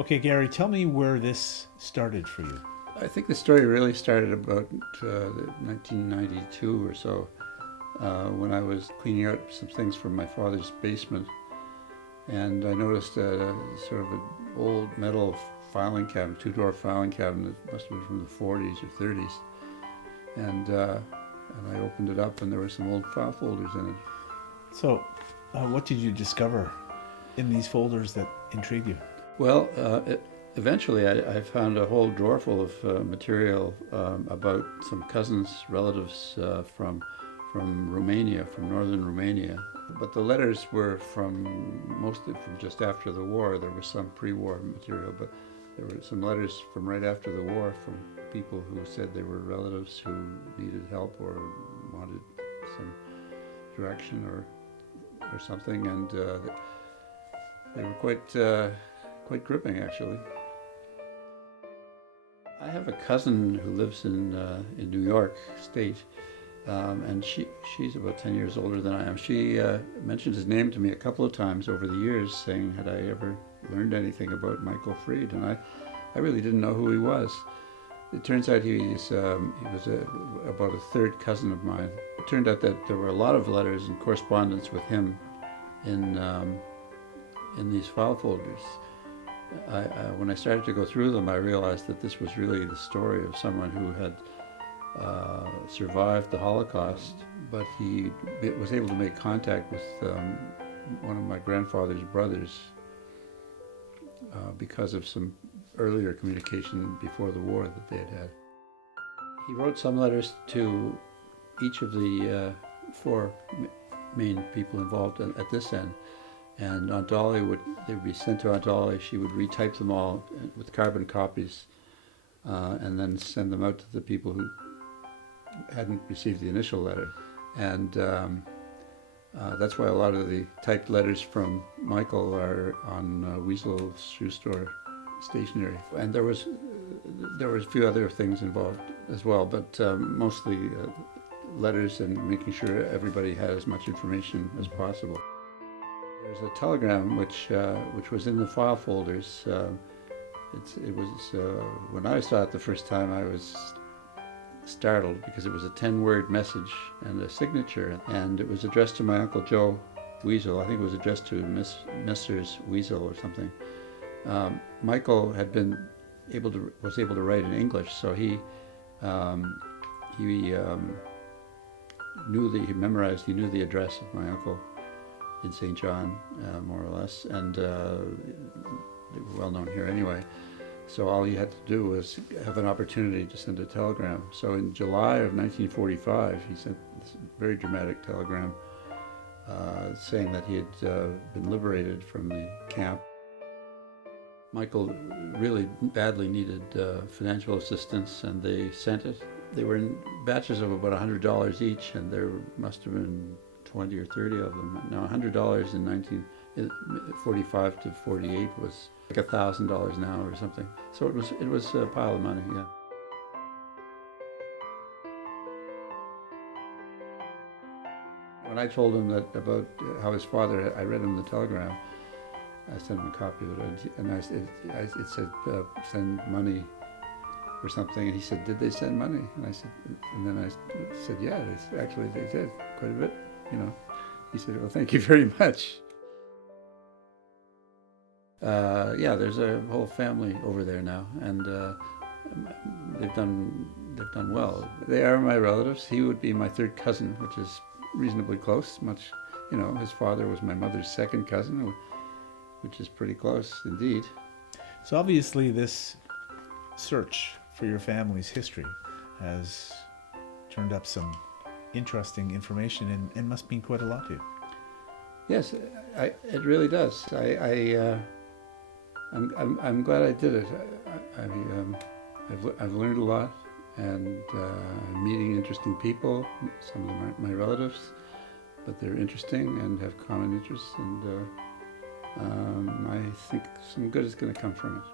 Okay, Gary, tell me where this started for you. I think the story really started about 1992 or so, when I was cleaning out some things from my father's basement, and I noticed a sort of an old metal filing cabinet, two-door filing cabinet, must have been from the 40s or 30s, and I opened it up, and there were some old file folders in it. So, what did you discover in these folders that intrigued you? Well, eventually I found a whole drawer full of material about some cousins, relatives from Romania, from northern Romania. But the letters were mostly from just after the war. There was some pre-war material, but there were some letters from right after the war from people who said they were relatives who needed help or wanted some direction or something, and they were quite gripping, actually. I have a cousin who lives in New York State, and she's about 10 years older than I am. She mentioned his name to me a couple of times over the years, saying, had I ever learned anything about Michael Fried? And I really didn't know who he was. It turns out he was about a third cousin of mine. It turned out that there were a lot of letters and correspondence with him in these file folders. When I started to go through them, I realized that this was really the story of someone who had survived the Holocaust, but he was able to make contact with one of my grandfather's brothers because of some earlier communication before the war that they had had. He wrote some letters to each of the four main people involved at this end. And Aunt Dolly they would be sent to Aunt Dolly. She would retype them all with carbon copies, and then send them out to the people who hadn't received the initial letter. And that's why a lot of the typed letters from Michael are on Weasel Shoe Store stationery. And there was a few other things involved as well, but mostly letters and making sure everybody had as much information as possible. There's a telegram which was in the file folders. It was when I saw it the first time, I was startled because it was a 10-word message and a signature, and it was addressed to my Uncle Joe Weasel. I think it was addressed to Messrs. Weasel or something. Michael was able to write in English, so he knew the address of my uncle in St. John, more or less, and they were well known here anyway. So all he had to do was have an opportunity to send a telegram. So in July of 1945, he sent this very dramatic telegram saying that he had been liberated from the camp. Michael really badly needed financial assistance, and they sent it. They were in batches of about $100 each, and there must have been 20 or 30 of them. Now, $100 in 1945 to 48 was like $1,000 now or something. So it was a pile of money, yeah. When I told him about how his father, I read him the telegram. I sent him a copy of it, and it said send money or something, and he said, "Did they send money?" And then I said, "Yeah, actually they did quite a bit." He said, "Well, thank you very much." Yeah, there's a whole family over there now, and they've done well. They are my relatives. He would be my third cousin, which is reasonably close. His father was my mother's second cousin, which is pretty close indeed. So, obviously, this search for your family's history has turned up some interesting information and must mean quite a lot to you. Yes, it really does. I'm glad I did it. I've learned a lot, and I'm meeting interesting people. Some of them aren't my relatives, but they're interesting and have common interests, and I think some good is going to come from it.